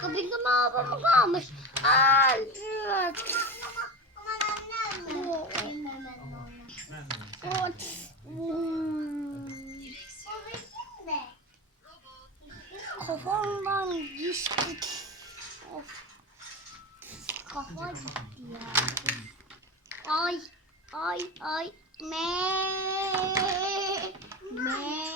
Kapıyı babamı kalmış. Aa, evet. Kafamdan gitti. Of. Kafa gitti ya. Ay ay ay me me.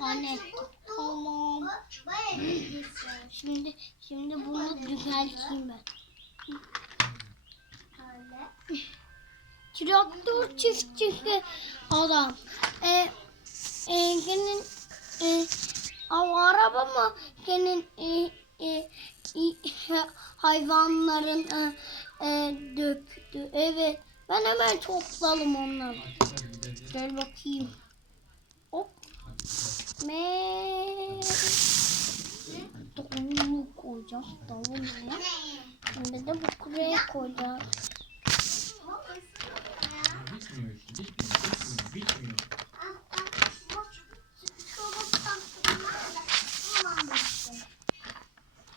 Anne. Tamam. Şimdi şimdi bunu düzelteyim ben. Traktör çiftçisi adam. E, e, senin e, araba mı senin e, e, hayvanların e, e, döktü. Evet. Ben hemen topladım onları. Gel bakayım. Dövme. Onu koyacağız. Dövme. Şimdi de bu kuleye koyacağız.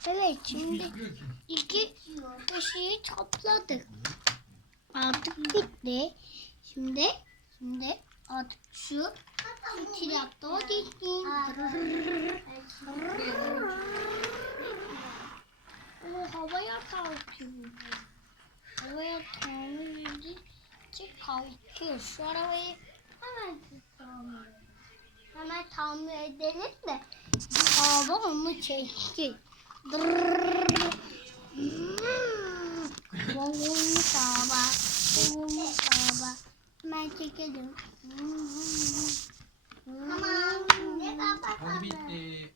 Evet şimdi iki köşeyi topladık. Artık bitti. Şimdi şimdi Artık şu çırakta o gitti. O havaya kalkıyor. Havaya kalkıyor. Kalkıyor. Şu arabayı hemen tutalım. Hemen tamir edelim de hava onu çekti. Vavulmuş hava. Vavulmuş hava. Hemen çekelim. bir e,